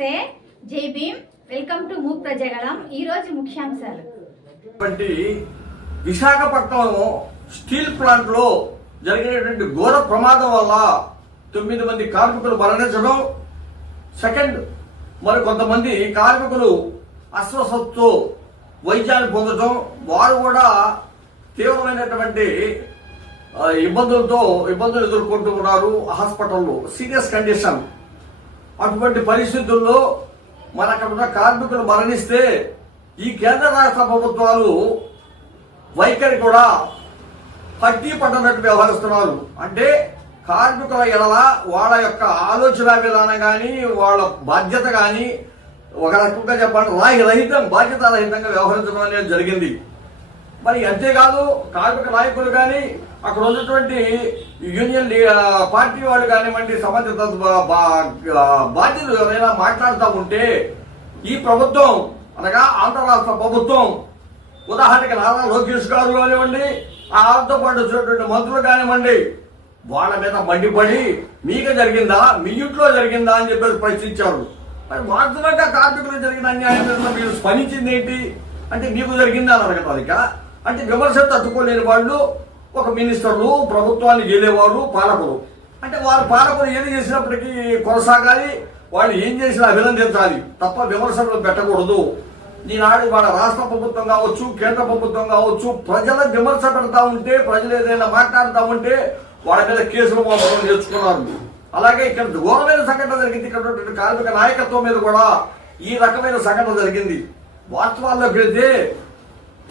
నమస్తే, జై Bhim. Welcome to Mook Prajagalam. ఈ రోజు ముఖ్యాంశాలు. విశాఖపట్నం స్టీల్ ప్లాంట్ లో జరిగినటువంటి ఘోర ప్రమాదం వల్ల 9 మంది కార్మికులు మరణించడం, సెకండ్ మరి కొంతమంది కార్మికులు అస్వస్థతతో వైద్యాన్ని పొందడం, వారు కూడా తీవ్రమైనటువంటి ఇబ్బందులు ఎదుర్కొంటూ ఉన్నారు హాస్పిటల్లో, సీరియస్ కండిషన్. అటువంటి పరిస్థితుల్లో మరి అక్కడ ఉన్న కార్మికులు మరణిస్తే ఈ కేంద్ర రాష్ట్ర ప్రభుత్వాలు వైఖరి కూడా పట్టి పట్టనట్టు వ్యవహరిస్తున్నారు. అంటే కార్మికుల ఎడల వాళ్ళ యొక్క ఆలోచన విధానం కానీ, వాళ్ళ బాధ్యత కానీ ఒక రకంగా చెప్పాలంటే బాధ్యత రహితంగా వ్యవహరించడం అనేది జరిగింది. మరి అంతేకాదు కార్మిక నాయకులు కానీ, అక్కడ ఉన్నటువంటి యూనియన్ పార్టీ వాళ్ళు కానివ్వండి, సంబంధిత బాధ్యతలు ఎవరైనా మాట్లాడుతూ ఉంటే ఈ ప్రభుత్వం అనగా ఆంధ్ర రాష్ట్ర ప్రభుత్వం, ఉదాహరణకి నారా లోకేష్ గారు కానివ్వండి, ఆతో పాటు వచ్చినటువంటి మంత్రులు కానివ్వండి, వాళ్ళ మీద మండిపడి మీకు జరిగిందా, మీ ఇంట్లో జరిగిందా అని చెప్పేసి ప్రశ్నించారు. మరి వాస్తవంగా కార్మికులకు జరిగిన అన్యాయం మీద మీరు స్పందించింది ఏంటి అంటే మీకు జరిగిందా అని అడగటానిక? అంటే విమర్శలు తట్టుకోలేని వాళ్ళు ఒక మినిస్టర్లు, ప్రభుత్వాన్ని గెలేవారు, పాలకులు. అంటే వారు పాలకులు ఏది చేసినప్పటికీ కొనసాగాలి, వాళ్ళు ఏం చేసినా అభినందించాలి తప్ప విమర్శలు పెట్టకూడదు. ఈనాడు వాళ్ళ రాష్ట్ర ప్రభుత్వం కావచ్చు, కేంద్ర ప్రభుత్వం కావచ్చు, ప్రజల విమర్శ పెడతా ఉంటే, ప్రజలు ఏదైనా మాట్లాడుతూ ఉంటే వాళ్ళ మీద కేసులు మోపడం నేర్చుకున్నారు. అలాగే ఇక్కడ ఘోరమైన సంఘటన జరిగింది. ఇక్కడ కార్మిక నాయకత్వం మీద కూడా ఈ రకమైన సంఘటన జరిగింది. వాస్తవాల్లోకి వెళ్తే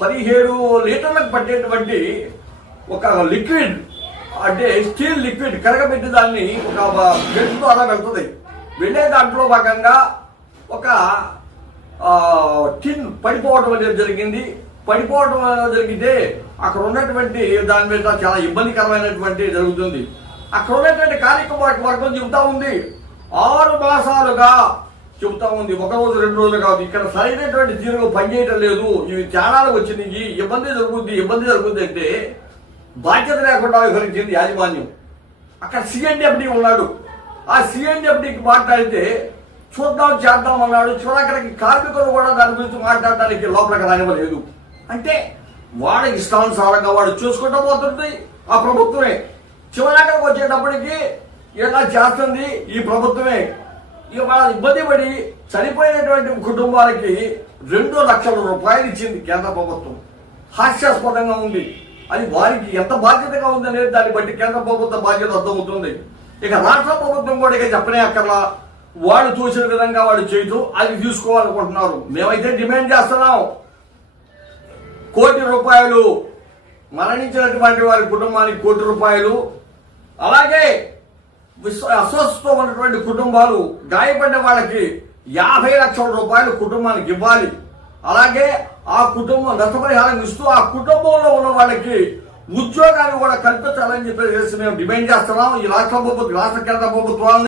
17 లీటర్లకు పట్టేటువంటి ఒక లిక్విడ్, అంటే స్టీల్ లిక్విడ్ కరగబెట్టి దాన్ని ఒక బెడ్ ద్వారా వెళ్తుంది. వెళ్ళే దాంట్లో భాగంగా ఒక టిన్ పడిపోవడం అనేది జరిగింది. పడిపోవడం జరిగితే అక్కడ ఉన్నటువంటి దాని మీద చాలా ఇబ్బందికరమైనటువంటి జరుగుతుంది. అక్కడ ఉన్నటువంటి కార్యక్రమ వర్గం చెబుతా ఉంది, 6 మాసాలుగా చెబుతా ఉంది, 1 రోజు 2 రోజులు కాదు. ఇక్కడ సరైనటువంటి తీరుగా పనిచేయటం లేదు, ఇవి తేడాలు వచ్చినాయి, ఇబ్బంది జరుగుతుంది అంటే బాధ్యత లేకుండా వ్యవహరించింది యాజమాన్యం. అక్కడ సిఎన్డిఎఫ్డి ఉన్నాడు. ఆ సిఎన్డిఎఫ్డికి మాట్లాడితే చూద్దాం చేద్దాం అన్నాడు. చివరికి కార్మికులు కూడా దాని గురించి మాట్లాడడానికి లోపలికి రానివ్వలేదు. అంటే వాడు ఇష్టానుసారంగా వాడు చూసుకుంటూ పోతుంది ఆ ప్రభుత్వమే. చివరికి వచ్చేటప్పటికి ఇలా చేస్తుంది ఈ ప్రభుత్వమే. ఇక వాళ్ళ ఇబ్బంది పడి చనిపోయినటువంటి కుటుంబాలకి 2 లక్షల రూపాయలు ఇచ్చింది కేంద్ర ప్రభుత్వం. హాస్యాస్పదంగా ఉంది. అది వారికి ఎంత బాధ్యతగా ఉందనేది దాన్ని బట్టి కేంద్ర ప్రభుత్వ బాధ్యత అర్థమవుతుంది. ఇక రాష్ట్ర ప్రభుత్వం కూడా ఇక చెప్పనే అక్కర్లా, వాడు చూసిన విధంగా వాడు చేయటం అది తీసుకోవాలనుకుంటున్నారు. మేమైతే డిమాండ్ చేస్తున్నాం, 1 కోటి రూపాయలు మరణించినటువంటి వారి కుటుంబానికి 1 కోటి రూపాయలు, అలాగే అస్వస్థతో ఉన్నటువంటి కుటుంబాలు, గాయపడిన వాళ్ళకి 50 లక్షల రూపాయలు కుటుంబానికి ఇవ్వాలి. అలాగే ఆ కుటుంబం నష్టపరిహారం ఇస్తూ ఆ కుటుంబంలో ఉన్న వాళ్ళకి ఉద్యోగాన్ని కూడా కల్పించాలని చెప్పేసి మేము డిమాండ్ చేస్తున్నాం. ఈ రాష్ట్ర కేంద్ర ప్రభుత్వాలను